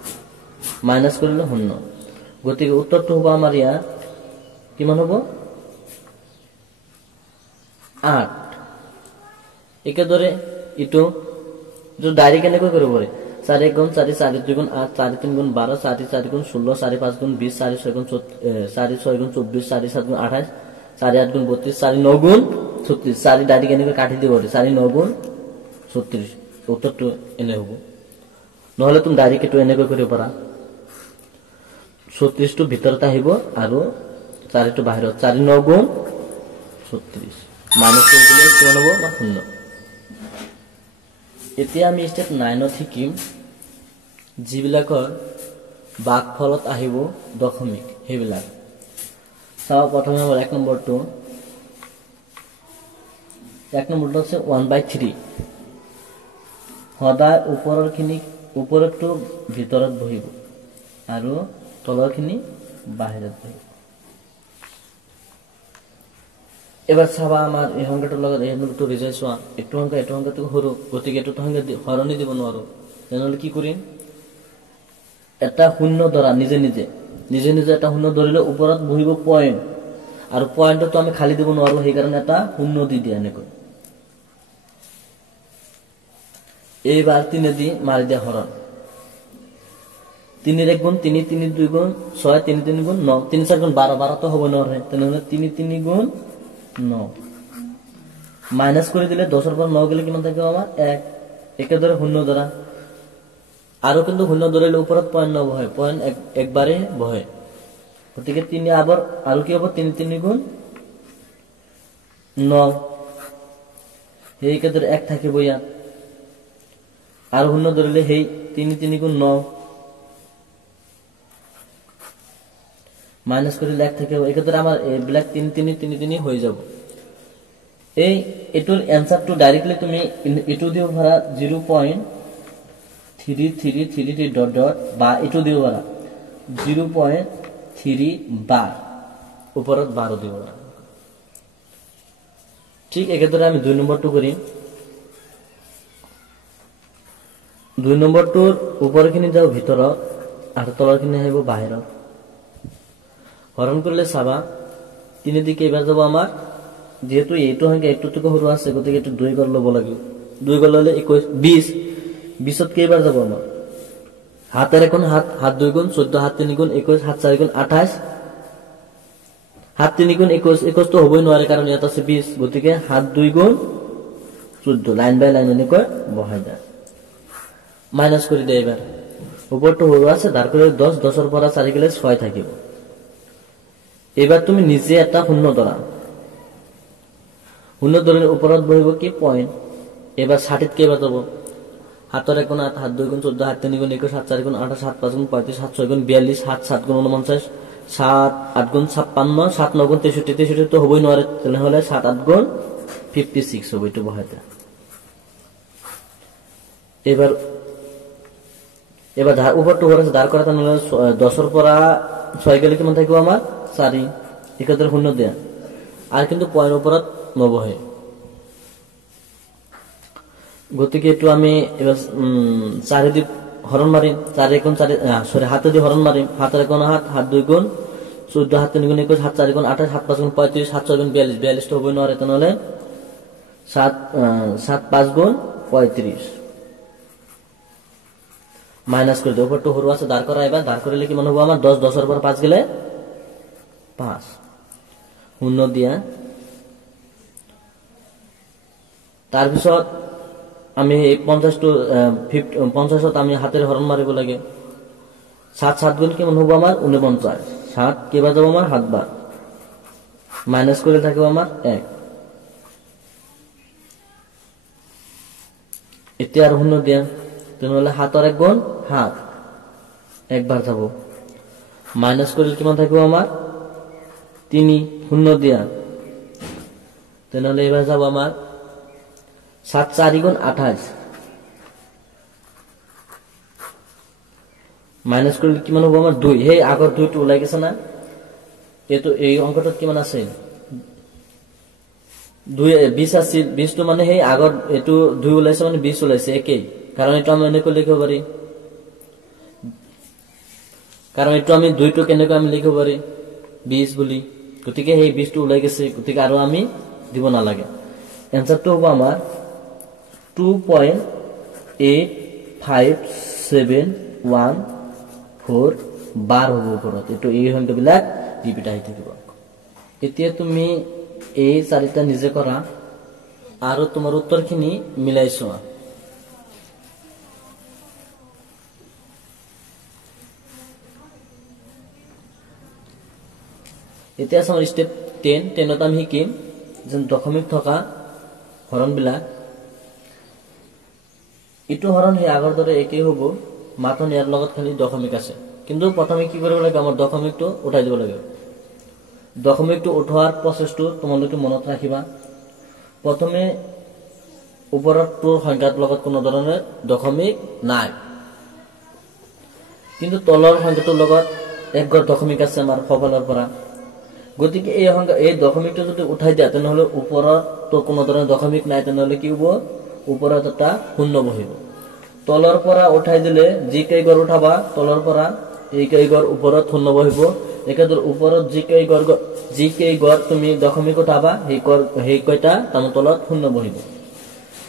মাইনাস করলে শূন্য গতিকে উত্তরটো হ'ব আমাৰ ইয়া কিমান হ'ব 8 একেদৰে ইটো ডাইৰেক্ট এনেকৈ কৰিব পাৰি 4 1 গুণ 4 4 2 গুণ 8 4 3 গুণ 12 4 4 গুণ 16 4 5 গুণ 20 4 6 গুণ 4 6 গুণ 24 4 7 গুণ 28 4 8 গুণ 32 4 9 গুণ 36 4 ডাইরেক্ট এনেকৈ কাটি দিব পাৰি 4 9 গুণ 36 উত্তৰটো এনে হ'ব নহলে তুমি ডাইৰেক্ট এটো এনেকৈ কৰিব পাৰা 36 টো ভিতৰত আহিব আৰু 4 টো বাহিৰত 4 9 গুণ 36 মাইনাস কৰিলে কিমান হ'ব বা শূন্য এতিয়া আমি স্টেপ 9 ত শিকিম যিবিলাকৰ ভাগফলত আহিব দশমিক হেবিলাক চাও প্ৰথমে আমাৰ 1 নম্বৰটো আছে 1/3 সদায় ওপৰৰটো ভিতৰত বহিব আৰু তলৰখিনি বাহিৰত বহিব এবাৰ চাবা আমাৰ এই সংখ্যাটাৰ লগত এই সংখ্যাটো ৰিজাল্ট চোৱা একটু সংখ্যাটো সৰু গতিকে এটো সংখ্যা হৰণি দিব নোৱাৰো তেনেহলে কি কৰিম এটা শূন্য ধৰা নিজে নিজে এটা শূন্য ধৰিলে ওপৰত বহিব পয়েন্ট আৰু পয়েন্টটো আমি খালি দিব নোৱাৰো সেই কাৰণে এটা শূন্য দি দিয়া এনেকৈ এইবাৰ 3 দি মাৰি দিয়া হৰণ 3 1 গুণ 3 3 2 গুণ 6 3 3 গুণ 9 3 4 গুণ 12 12 তো হ'ব নৰে তেনেহলে 3 3 গুণ 9 মাইনাস করে দিলে 10 এর পর 9 গেলে কিমান থাকবে আমার 1 একে ধরে শূন্য ধরা আর কিন্তু শূন্য ধরিলে উপরত পয়েন্ট 9 হয় পয়েন্ট একবারে বহে গতিকে 3 আবার আর কি হবে 3 3 গুণ 9 এই কে ধরে 1 থাকে বইয়া আর শূন্য ধরিলে হেই 3 3 গুণ 9 মাইনাস করে 1 থেকে এক্ষেত্রে আমার ব্ল্যাক 3 3 3 3 হয়ে যাব এই এটোর অ্যানসার টু ডাইরেক্টলি তুমি এটো দিও ভরা 0.3333 ডট ডট বা এটো দিও ভরা 0.3 বার উপরত 12 দিও ভরা ঠিক এক্ষেত্রে আমি 2 নম্বরটো করি 2 নম্বরটোর উপরখিনি যাও ভিতর আর তলৰখিনি আহিব বাহিৰত হৰণ কৰলে সাবা 3 দিকে এবাৰ যাব আমাৰ যেহেতু এইটো সংখ্যা একটু থেকে সৰু আছে গতিকে এটো 2 গৰ লব লাগিব 2 গৰ ললে 21 20 20ত কেইবাৰ যাব আমাৰ হাতের এখন হাত 2 গুণ 14 হাত 3 গুণ 21 হাত 4 গুণ 28 হাত 3 গুণ 21 21 তো হবই নোৱাৰে কাৰণ ইয়াত আছে 20 গতিকে হাত 2 গুণ 14 লাইন বাই লাইন এনেকৈ বহাই যায় মাইনাস কৰি দে এবাৰ উপৰটো সৰু আছে দাৰ কৰি 10 10 এৰ পৰা 4 গেলে 6 থাকিব এবার তুমি নিজে একটা শূন্য ধরা শূন্য ধরে উপরত বহিব কি পয়েন্ট এবার 60 কে বাজাব হাতের এক গুণ 8 হাত 2 গুণ 14 হাত 3 গুণ 21 হাত 4 গুণ 28 হাত 5 গুণ 35 হাত 6 গুণ 42 হাত 7 গুণ 49 7 8 গুণ 56 7 9 গুণ 63 63 তো হবই নরে তাহলে 7 8 গুণ 56 হবে তো বহাতে এবার ধার উপরটো হচ্ছে ধার করা তাহলে 10 এর পরা 6 গেলে কেমন থাকবে আমার 4 একাদের শূন্য দেয়া আর কিন্তু পয়েন্ট উপরত নবহে গতিকে এটো আমি এবার 4 দি হরণ মারিম 4 গুণ 4 সরি হাতে দি হরণ মারিম হাতের কোন হাত 2 গুণ 14 হাত 3 গুণ 21 হাত 4 গুণ 28 হাত 5 গুণ 35 হাত 6 গুণ 42 42 তো হবে নরে তাহলে 7 5 গুণ 35 মাইনাস করে দাও উপরটো হরু আছে দাঁড় করা এবার দাঁড় করলে কি মনে হবে আমার 10 10 এর পর 5 গেলে 5 শূন্য দিয়া তার পিছত আমি 50 টু 50 আমি হাতের হরণ মারিব লাগে 7 7 গুণ কেমন হবে আমার 49 7 কেবা যাব আমার হাত বার মাইনাস করে থাকবে আমার 1 এতে আর শূন্য দিয়া তাহলে হাতের এক গুণ হাত একবার যাব মাইনাস করলে কেমন থাকবে আমার 3 শূন্য দিয়া তাহলে এবার যাব আমার 7 4 গুণ 28 মাইনাস করলে কেমন হবে আমার 2 হে আগর 2 টো ওলাই গেছে না এইটো এই অংকটোত কিমান আছে 20 আছিল 20 টো মানে সেই আগত এটো 2 ওলাইছে মানে 20 ওলাইছে একেই কারণ এটা আমি এনেকৈ লিখিব পাৰি কাৰণ এটো আমি 2 টো কেনেকৈ আমি লিখিব পাৰি 20 বুলি গতিকে সেই 20 টো ওলাই গেছে গতিকে আৰু আমি দিব না লাগে এনসাৰটো হ'ব আমাৰ 2.8571 বাৰ হ'ব ওপৰত এটো এই সংখ্যাবিলাক ৰিপিট আহি থাকিব এতিয়া তুমি এই চাৰিটা নিজে কৰা আৰু তোমাৰ উত্তৰখিনি মিলাইছো এতিয়া আমাৰ স্টেপ 10 ত আমি শিকিম যে দশমিক থকা হৰণবিলাক ইটো হৰণ হে আগৰ দৰে একেই হ'ব মাত্ৰ ইয়াৰ লগত খালি দশমিক আছে কিন্তু প্ৰথমে কি কৰিব লাগে আমাৰ দশমিকটো উঠাই দিব লাগে দশমিকটো উঠোৱাৰ প্ৰচেছটো তোমালোকে মনত ৰাখিবা প্ৰথমে ওপৰত টুৰ সংখ্যাৰ লগত কোনো ধৰণৰ দশমিক নাই কিন্তু তলৰ সংখ্যাটোৰ লগত এক গড় দশমিক আছে আমাৰ সফলৰ পৰা গতিকে এই দশমিকটো যদি উঠাই দিয়া তেনেহলে ওপৰত তো কোনো ধৰণৰ দশমিক নাই তেনেহলে কি হ'ব ওপৰত এটা শূন্য বহিব তলৰ পৰা উঠাই দিলে যি কেই গড় উঠাবা তলৰ পৰা এই কেই গড় ওপৰত শূন্য বহিব একেদৰে ওপৰত যি কেই গড় তুমি দশমিক উঠাবা সেই কয়টা তাৰ তলত শূন্য বহিব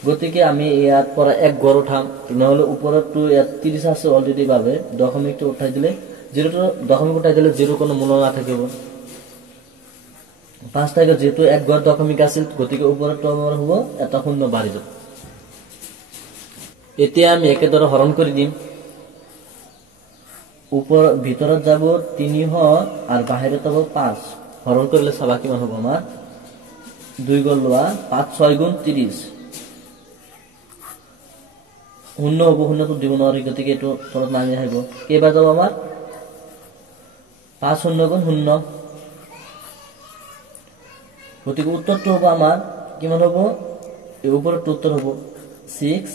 গতিকে আমি ইয়াৰ পৰা এক গড় উঠাম নহলে ওপৰত তো 30 আছে অলৰেডি বাবে দশমিকটো উঠাই দিলে জিৰোটো দশমিক উঠাই দিলে জিৰো কোনো মূল্য নাথাকিব 5 টাকে যেহেতু এক গড় দশমিক আছিল গতিকে ওপৰত তো আমাৰ হ'ব এটা শূন্য বাঢ়ি যাব এতিয়া আমি একেদৰে হৰণ কৰি দিম উপৰ ভিতৰত যাব 300 আৰু বাহিৰত যাব 5 হৰণ কৰিলে চাবা কিমান হ'ব আমাৰ 2 গড় লোৱা 5 6 গুণ 30 শূন্য হ'ব শূন্যটো দিব নোৱাৰি গতিকে এটো তলত নামি আহিব কেইবাৰ যাব আমাৰ 5 শূন্য গুণ 0 গতিকে উত্তৰটো হ'ব আমাৰ কিমান হ'ব এই ওপৰত উত্তৰ হ'ব 60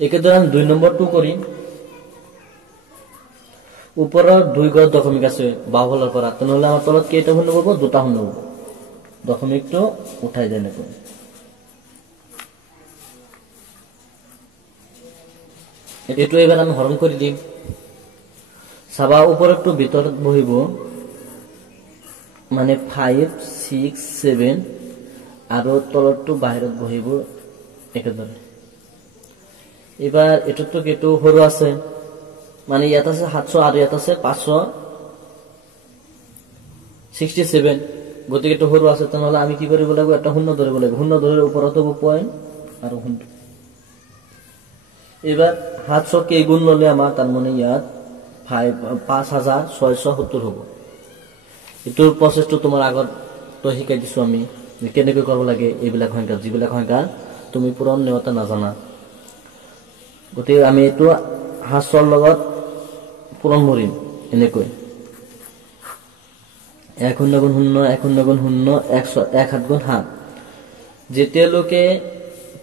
একেদৰে আমি 2 নম্বৰটো কৰিম ওপৰত 2 গড় দশমিক আছে বাহুফলৰ পৰা তেনেহলে আমাৰ তলত কেইটা শূন্য হ'ব দুটা শূন্য হ'ব দশমিকটো উঠাই দেনে এটো এবাৰ আমি হৰণ কৰি দিম চাবা ওপৰটো ভিতৰত বহিব মানে 5 6 7 আৰু তলৰটো বাহিৰত বহিব একেদৰে এবাৰ এটোটো কেটো সৰু আছে মানে ইয়াত আছে 700 আৰু ইয়াত আছে 567 গতিকে তো সৰু আছে তেনেহলে আমি কি কৰিব লাগিব এটা শূন্য ধৰিব লাগিব শূন্য ধৰে ওপৰত হ'ব পয়েন্ট আৰু শূন্য এবাৰ 700 কে গুণ ললে আমাৰ তাৰ মানে ইয়াত 5670 হ'ব ইটোৰ প্ৰচেছটো তোমাৰ আগত তো শিকাই দিছো আমি কেনেকৈ কৰিব লাগে এইবিলাক সংখ্যা যিবিলাক সংখ্যা তুমি পূৰণ নেওতা নাজানা গতিকে আমি এটো 700 লগত পূৰণ কৰিম এনেকৈ 1 শূন্য গুণ 0 1 শূন্য গুণ 0 1 7 গুণ 7 যেতিয়ালৈকে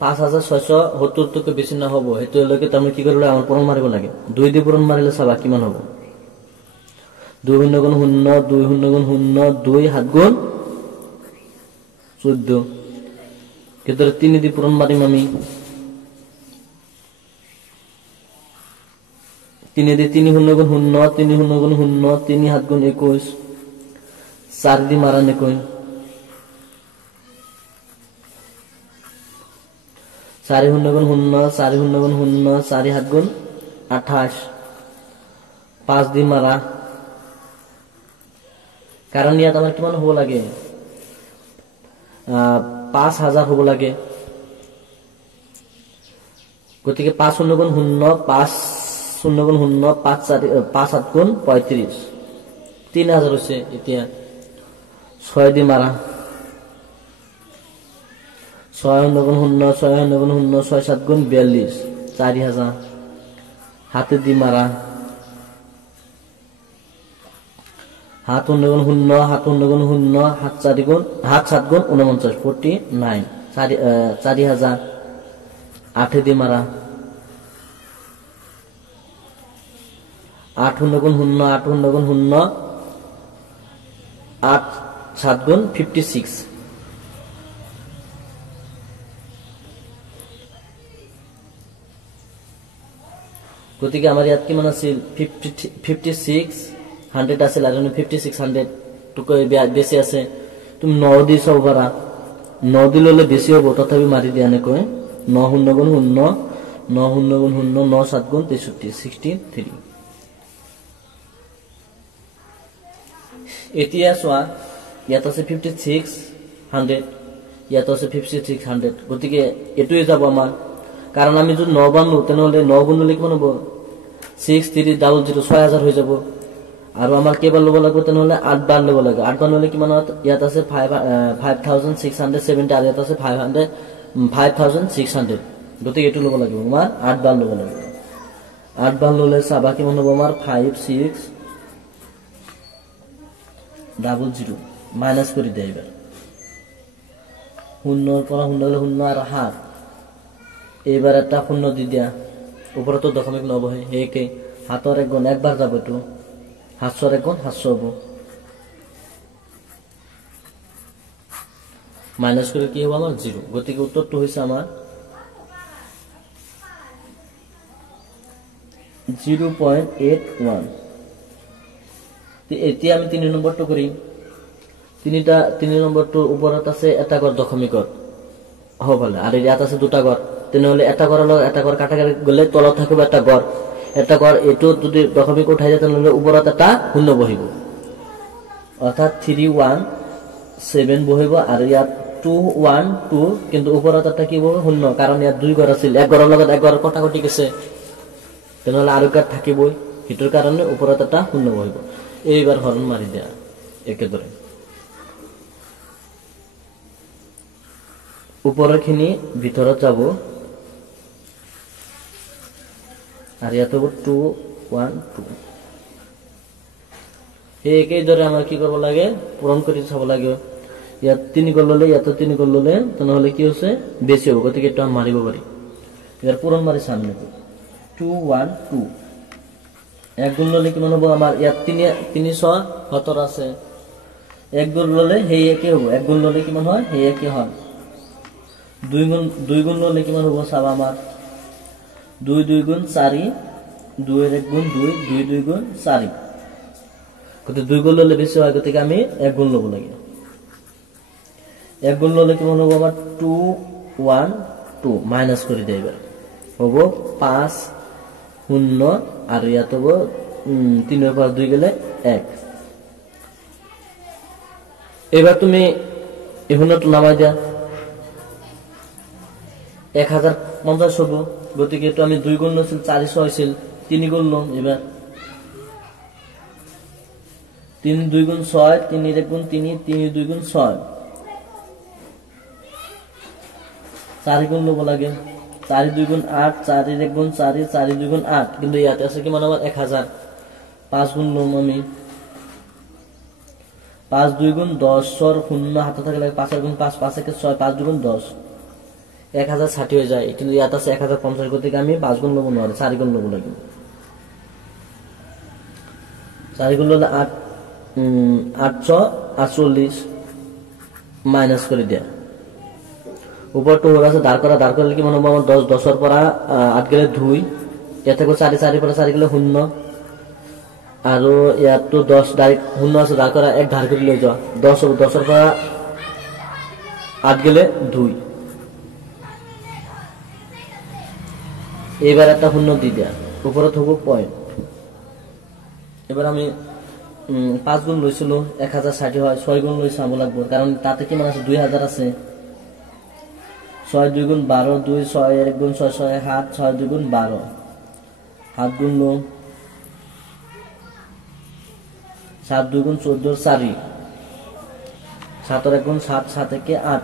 5670 তকৈ বেছি নহব হেতুলৈকে তুমি কি কৰিলে আমাৰ পূৰণ মাৰিব লাগে 2 দি পূৰণ মাৰিলে চাবা কিমান হ'ব 2 শূন্য গুণ 0 2 শূন্য গুণ 0 2 7 গুণ 14 কেদৰে 3 দি পূৰণ মাৰিম আমি 3 দি 3 শূন্য গুণ 0 3 শূন্য গুণ 0 3 7 গুণ 21 4 দি মাৰা নেকৈ 4 শূন্য গুণ 0 4 শূন্য গুণ 0 4 7 গুণ 28 5 দি মাৰা কাৰণ ইয়াত আমাৰ কিমান হ'ব লাগে 5000 হ'ব লাগে গতিকে 5 শূন্য গুণ 0 5 শূন্য গুণ 0 5 7 গুণ 35 3000 হৈছে এতিয়া 6 দি মাৰা 6 শূন্য গুণ 0 6 শূন্য গুণ 0 6 7 গুণ 42 4000 হাতে দি মাৰা 7 শূন্য গুণ 0 7 শূন্য গুণ 0 7 4 গুণ 7 গুণ 49 49 4000 8 দি মাৰা 8 শূন্য গুণ 0 8 শূন্য গুণ 0 8 7 গুণ 56 গতিকে আমাৰ ইয়াত কিমান আছিল 56 100 আছিল আৰু 5600 টুকৈ বেছি আছে তুমি 9 দি চাব পাৰা 9 দি ললে বেছি হ'ব তথাপি মাৰি দিয়া নেকৈ 9 0 গুণ 0 9 0 গুণ 0 9 7 গুণ 63 63 এতিয়া চোৱা ইয়াত আছে 5600 ইয়াত আছে 5600 গতিকে এটোই যাব আমাৰ কারণ আমি যদি 9 বানলো তেনহলে 9 গুণ লিখব নব 6300 6000 হৈ যাব আৰু আমাৰ কেবাৰ লব লাগিব তেনহলে 8 বাৰ লব লাগে 8 বাৰ ললে কিমান হয় ইয়াত আছে 5670 আৰু ইয়াত আছে 5600 গতিকে এটো লব লাগিব আমাৰ 8 বাৰ লব লাগিব 8 বাৰ ললে চাবা কিমান হ'ব আমাৰ 5600 মাইনাস কৰি দেই এবাৰ 0 পৰা 0 হলে 0 আৰু 7 এবাৰ এটা 0 দি দিয়া উপৰতো দশমিক নবহে হেকে হাতৰ এক গুণ একবাৰ যাব তো 700 এক গুণ 700 হ'ব মাইনাস কৰি কি হ'ব আমাৰ 0 গতিকে উত্তৰটো হৈছে আমাৰ 0.81 এতিয়া আমি 3 নম্বৰটো কৰিম 3 নম্বৰটোৰ ওপৰত আছে এটা ঘৰ দশমিকৰ হবলে আৰু ইয়াত আছে দুটা ঘৰ তেনহলে এটা ঘৰৰ লগত এটা ঘৰ কাটা গলে তলত থাকিব এটা ঘৰ এটো যদি দশমিক উঠাই যায় তেনহলে ওপৰত এটা শূন্য বহিব অৰ্থাৎ 317 বহিব আৰু ইয়াত 212 কিন্তু ওপৰত এটা কি বহিব শূন্য কাৰণ ইয়াত দুই ঘৰ আছিল এক ঘৰৰ লগত এক ঘৰ কটাকটি গেছে তেনহলে আৰু কাট থাকিবই হিটোৰ কাৰণে ওপৰত এটা শূন্য বহিব এইবাৰ হৰণ মাৰি দিয়া একেদৰে উপৰৰ খিনি ভিতৰত যাব আৰ ইয়াত হ'ব 212 একেই দৰে আমাৰ কি কৰিব লাগে পূৰণ কৰি চাব লাগে ইয়াত 3 গল ললে ইয়াত 3 গল ললে তেনহলে কি হৈছে বেছি হ'ব গতিকে এটা মাৰিব পাৰি ইয়াৰ পূৰণ মাৰি সামনে 212 এক গুণ ললে কিমান হ'ব আমাৰ ইয়াত 370 আছে এক গুণ ললে হেই একে হ'ব এক গুণ ললে কিমান হয় হেই একে হয় দুই গুণ ললে কিমান হ'ব চাবা আমাৰ 2 গুণ 4 2 এর 1 গুণ 2 2 গুণ 4 কত 2 গুণ ললে বেশি হয় গতিকে আমি 1 গুণ লব লাগে 1 গুণ ললে কিমান হ'ব আমাৰ 212 মাইনাস কৰি দেই এবাৰ হ'ব 5 0 আৰু ইয়াত হ'ব 3 এৰ পৰ 2 গেলে 1 এবাৰ তুমি এখনটো নামাই দিয়া 1050 হ'ব গতিকে তো আমি 2 গুণ লৈছিল 400 হৈছিল 3 গুণ লম এবাৰ 3 2 গুণ 6 3 এর 1 গুণ 3 3 2 গুণ 6 4 গুণ লব লাগে 4 2 গুণ 8 4 এর 1 গুণ 4 4 2 গুণ 8 কিন্তু ইয়াতে আছে কিমান আমাৰ 1000 5 গুণ লম আমি 5 2 গুণ 10 এর 0 হাতে থাকলে 5 এর গুণ 5 5 এর 6 5 2 গুণ 10 1060 হয়ে যায় কিন্তু ইয়াত আছে 1050 গতিকে আমি 5 গুণ লব নোৱাৰো 4 গুণ লব লাগিব 4 গুণ ললে 848 মাইনাস কৰি দিয়া উপৰটো হল আছে দাঁড় কৰলে কি মনে হবে 10 10 এৰ পৰা 8 গেলে 2 ইয়াতে 4 4 পৰা 4 গেলে 0 আৰু ইয়াতো 10 ডাইৰেক্ট 0 আছে দাঁড় কৰা এক ধাৰ কৰে লৈ যাও 10 10 এৰ পৰা 8 গেলে 2 এবার একটা 0 দি দিয়া উপরে থাকবো পয়েন্ট এবার আমি 5 গুণ লইছিল 1060 হয় 6 গুণ লই চাব লাগবে কারণ তাতে কি মানে আছে 2000 আছে 6 2 গুণ 12 2 6 এর 1 গুণ 6 6 7 6 2 গুণ 12 7 গুণ লো 7 2 গুণ 14 4 7 এর 1 গুণ 7 7 থেকে 8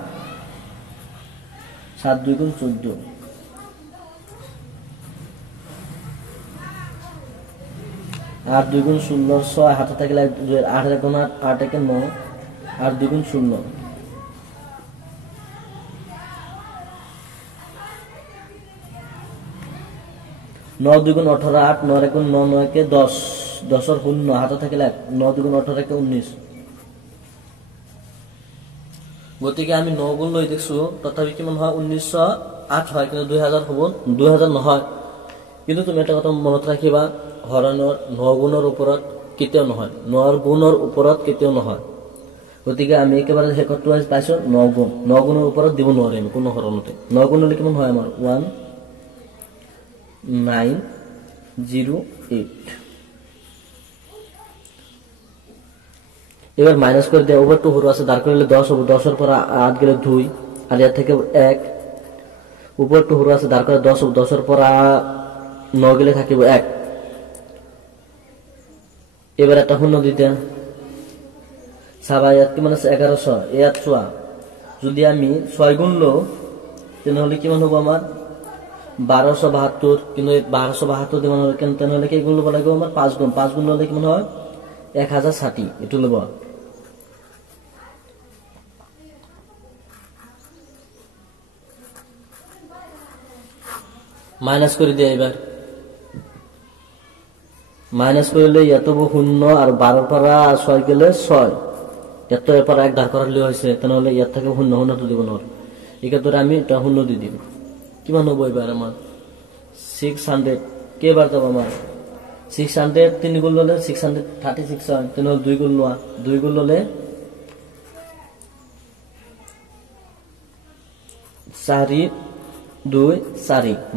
7 2 গুণ 14 8 2 গুণ 16 6 হাতে থাকলে 8 এর 1 গুণ 8 একে 9 8 2 গুণ 16 9 2 গুণ 18 8 9 এর 1 গুণ 9 9 একে 10 10 এর 0 হাতে থাকলে 9 2 গুণ 18 একে 19 গতিকে আমি 9 গুণ লৈ দেখছো তথাপি কিমান হয় 1908 হয় কিন্তু 2000 হ'ব 2000 নহয় কিন্তু তুমি এটা কথা মনত ৰাখিবা হৰণৰ 9 গুণৰ ওপৰত কেতিয়াও নহয় 9 গুণৰ ওপৰত কেতিয়াও নহয় গতিকে আমি একেবাৰে হেকটো পাইছো 9 গুণ 9 গুণৰ ওপৰত দিব নোৱাৰিম কোনো হৰণতে 9 গুণ হলে কিমান হয় আমাৰ 1908 এবার মাইনাস করে দিয়ে ওভার 2 হরু আছে দাঁড় করলে 10 হবে 10 এর পর 8 গেলে 2 আর এর থেকে 1 উপর 2 হরু আছে দাঁড় করে 10 হবে 10 এর পর 9 গেলে থাকিব 1 এবার একটা শূন্য দিতে সাবায়াত কি মানে 1100 এত সোয়া যদি আমি 6 গুণ লো তাহলে কি মানে হবে আমার 1272 কিন্তু 1272 দিমান হলে কেন তাহলে কি গুণ লব লাগিব আমার 5 গুণ হলে কি মানে হয় 1060 এটু লব মাইনাস করে দিয়ে এবার মাইনাস করলে এত 0 আর 12 পারা 6 গেলে 6 এত এর পর 1 ধার করালে হইছে তাহলে এর থেকে 0 তো দিব না একে ধরে আমি এটা 0 দিয়ে দিব কিমান হবে এবার আমার 600 কে বার দাও আমার 600 3 গুণ হলে 636 হয় তাহলে 2 গুণ লওয়া 2 গুণ হলে 4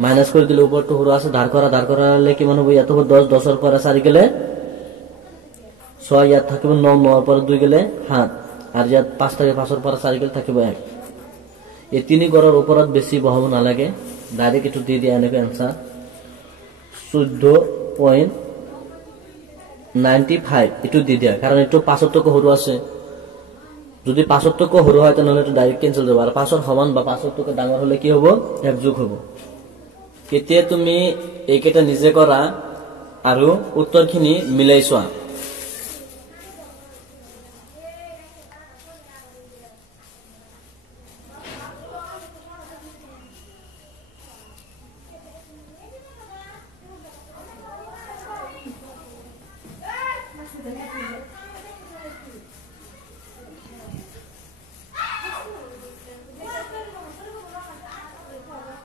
মাইনাস করে দিলে উপর তো হরু আছে ধার করালে কি মানে হবে এত 10 10 এর পর 4 গেলে 6 আর থাকিব 9 9 এর পর 2 গেলে 7 আর যা 5 থেকে 5 এর পর 4 গেলে থাকিব 1 এই তিনই গড়ের উপরত বেশি বহাব না লাগে ডাইরেক্ট একটু দিয়ে দিয়ে আনবে आंसर 14.95 একটু দিয়ে দিয়া কারণ একটু 75 হরু আছে যদি 75 হরু হয় তাহলে এটা ডাইরেক্ট ক্যান্সেল হবে আর 5 এর সমান বা 75 ডাঙর হলে কি হবে এক যোগ হবে কেতিয়া তুমি এইকেটা নিজে করা আৰু উত্তৰখিনি মিলাইছোৱা